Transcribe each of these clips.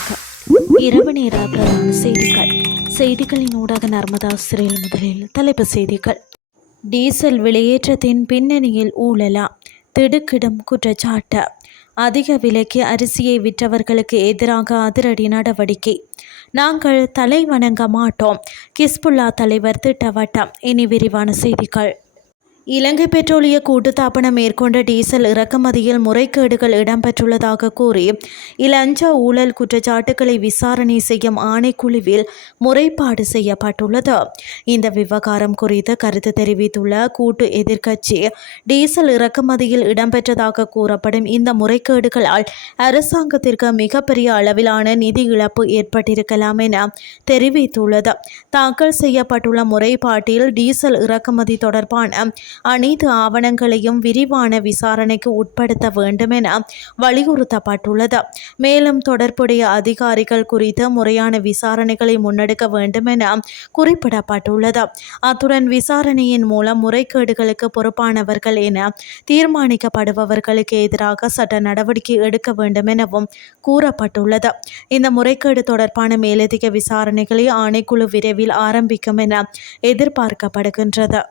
வணக்கம். இரவு நேர பிரதான செய்திகளின் ஊடாக நர்மதா சிறையில் முதலில் தலைப்புச் செய்திகள். டீசல் விலையேற்றத்தின் பின்னணியில் ஊழலா? திடுக்கிடும் குற்றச்சாட்டு. அதிக விலைக்கு அரிசியை விற்றவர்களுக்கு எதிராக அதிரடி நடவடிக்கை. நாங்கள் தலை வணங்க மாட்டோம். கிஸ்புல்லா தலைவர் திட்டவட்டம். இனி விரிவான செய்திகள். இலங்கை பெட்ரோலிய கூட்டுத்தாபனம் மேற்கொண்ட டீசல் இறக்குமதியில் முறைகேடுகள் இடம்பெற்றுள்ளதாக கூறி இலஞ்ச ஊழல் குற்றச்சாட்டுக்களை விசாரணை செய்யும் ஆணைக்குழுவில் முறைப்பாடு செய்யப்பட்டுள்ளது. இந்த விவகாரம் குறித்து கருத்து தெரிவித்துள்ள கூட்டு எதிர்க்கட்சி, டீசல் இறக்குமதியில் இடம்பெற்றதாக கூறப்படும் இந்த முறைகேடுகளால் அரசாங்கத்திற்கு மிகப்பெரிய அளவிலான நிதி இழப்பு ஏற்பட்டிருக்கலாம் என தெரிவித்துள்ளது. தாக்கல் செய்யப்பட்டுள்ள முறைப்பாட்டில் டீசல் இறக்குமதி தொடர்பான அனைத்து ஆவணங்களையும் விரிவான விசாரணைக்கு உட்படுத்த வேண்டும் என வலியுறுத்தப்பட்டுள்ளது. மேலும் தொடர்புடைய அதிகாரிகள் குறித்து முறையான விசாரணைகளை முன்னெடுக்க வேண்டும் என குறிப்பிடப்பட்டுள்ளது. அத்துடன் விசாரணையின் மூலம் முறைகேடுகளுக்கு பொறுப்பானவர்கள் என தீர்மானிக்கப்படுபவர்களுக்கு எதிராக சட்ட நடவடிக்கை எடுக்க வேண்டும் எனவும் கூறப்பட்டுள்ளது. இந்த முறைகேடு தொடர்பான மேலதிக விசாரணைகளை ஆணைக்குழு விரைவில் ஆரம்பிக்கும் என எதிர்பார்க்கப்படுகின்றது.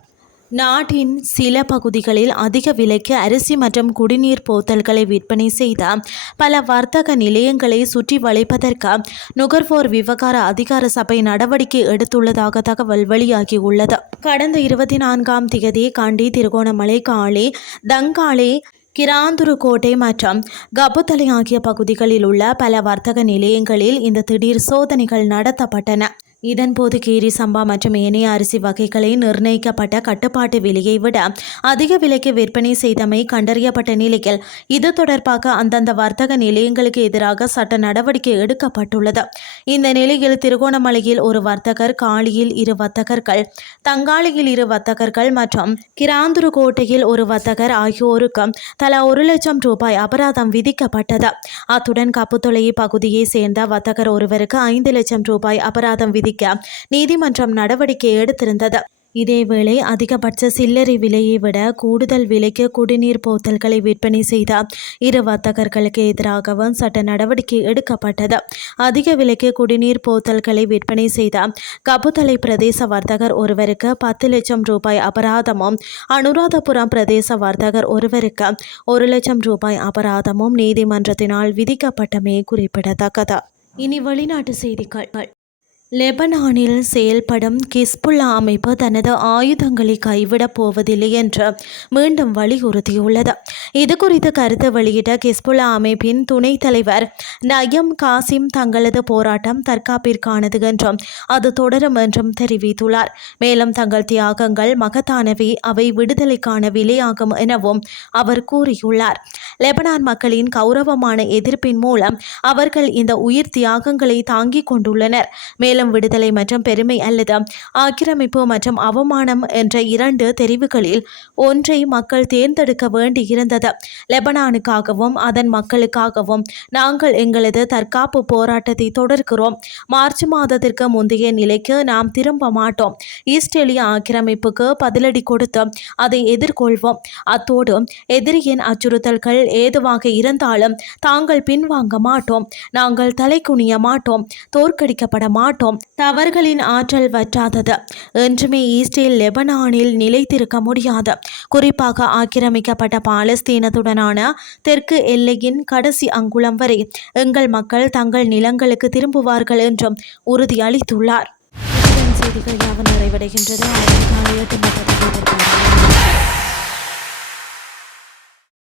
நாட்டின் சில பகுதிகளில் அதிக விலைக்கு அரிசி மற்றும் குடிநீர் போத்தல்களை விற்பனை செய்த பல வர்த்தக நிலையங்களை சுற்றி வளைப்பதற்கு நுகர்வோர் விவகார அதிகார சபை நடவடிக்கை எடுத்துள்ளதாக தகவல் வெளியாகியுள்ளது. கடந்த 24ஆம் தேதி கண்டி, திருகோணமலை, காலி, தங்காலை, கிராந்துருக்கோட்டை மற்றும் கபுத்தலை ஆகிய பகுதிகளில் உள்ள பல வர்த்தக நிலையங்களில் இந்த திடீர் சோதனைகள் நடத்தப்பட்டன. இதன்போது கீரி சம்பா மற்றும் ஏனைய அரிசி வகைகளை நிர்ணயிக்கப்பட்ட கட்டுப்பாட்டு விலையை விட அதிக விலைக்கு விற்பனை செய்தமை கண்டறியப்பட்ட நிலையில் இது தொடர்பாக அந்தந்த வர்த்தக நிலையங்களுக்கு எதிராக சட்ட நடவடிக்கை எடுக்கப்பட்டுள்ளது. இந்த நிலையில் திருகோணமலையில் ஒரு வர்த்தகர், காலியில் 2 வர்த்தகர்கள், தங்காளியில் 2 வர்த்தகர்கள் மற்றும் கிராந்துருக்கோட்டையில் ஒரு வர்த்தகர் ஆகியோருக்கு தலா 1 லட்சம் ரூபாய் அபராதம் விதிக்கப்பட்டது. அத்துடன் கப்புத்தொலை பகுதியை சேர்ந்த வர்த்தகர் ஒருவருக்கு 5 லட்சம் ரூபாய் அபராதம் நீதிமன்றம் நடவடிக்கை எடுத்திருந்தது. இதேவேளை அதிகபட்ச சில்லறை விலையை விட கூடுதல் விலைக்கு குடிநீர் போத்தல்களை விற்பனை செய்த 2 வர்த்தகர்களுக்கு எதிராகவும் சட்ட நடவடிக்கை எடுக்கப்பட்டது. அதிக விலைக்கு குடிநீர் போத்தல்களை விற்பனை செய்த கபுத்தலை பிரதேச வர்த்தகர் ஒருவருக்கு 10 லட்சம் ரூபாய் அபராதமும், அனுராதபுரம் பிரதேச வர்த்தகர் ஒருவருக்கு 1 லட்சம் ரூபாய் அபராதமும் நீதிமன்றத்தினால் விதிக்கப்பட்டமை குறிப்பிடத்தக்கது. இனி வெளிநாட்டு செய்திகள். லெபனானில் செயல்படும் கிஸ்புல்லா அமைப்பு தனது ஆயுதங்களை கைவிடப் போவதில்லை என்று மீண்டும் வலியுறுத்தியுள்ளது. இது குறித்து கருத்து வெளியிட்ட கிஸ்புல்லா அமைப்பின் துணைத் தலைவர் நயம் காசிம் தங்களது போராட்டம் தற்காப்பிற்கானது என்றும் அது தொடரும் என்றும் தெரிவித்துள்ளார். மேலும் தங்கள் தியாகங்கள் மகத்தானவை, அவை விடுதலைக்கான விலையாகும் எனவும் அவர் கூறியுள்ளார். லெபனான் மக்களின் கௌரவமான எதிர்ப்பின் மூலம் அவர்கள் இந்த உயிர் தியாகங்களை தாங்கிக் கொண்டுள்ளனர். மேலும் விடுதலை மற்றும் பெருமை அல்லது ஆக்கிரமிப்பு மற்றும் அவமானம் என்ற 2 தெரிவுகளில் ஒன்றை மக்கள் தேர்ந்தெடுக்க வேண்டியிருந்தது. லெபனானுக்காகவும் அதன் மக்களுக்காகவும் நாங்கள் எங்களது தற்காப்பு போராட்டத்தை தொடர்கிறோம். மார்ச் மாதத்திற்கு முந்தைய நிலைக்கு நாம் திரும்ப மாட்டோம். இஸ்ரேலிய ஆக்கிரமிப்புக்கு பதிலடி கொடுத்து அதை எதிர்கொள்வோம். அத்தோடு எதிரியின் அச்சுறுத்தல்கள் ஏதுவாக இருந்தாலும் தாங்கள் பின்வாங்க மாட்டோம். நாங்கள் தலைகுனிய மாட்டோம். தோற்கடிக்கப்பட மாட்டோம். தவறுகளின் ஆற்றல் வற்றாதது. என்றுமே இஸ்ரேல் லெபனானில் நிலைத்திருக்க முடியாது. குறிப்பாக ஆக்கிரமிக்கப்பட்ட பாலஸ்தீனத்துடனான தெற்கு எல்லையின் கடைசி அங்குலம் வரை எங்கள் மக்கள் தங்கள் நிலங்களுக்கு திரும்புவார்கள் என்றும் உறுதியளித்துள்ளார். செய்திகள் யாவும் நிறைவடைகின்றது.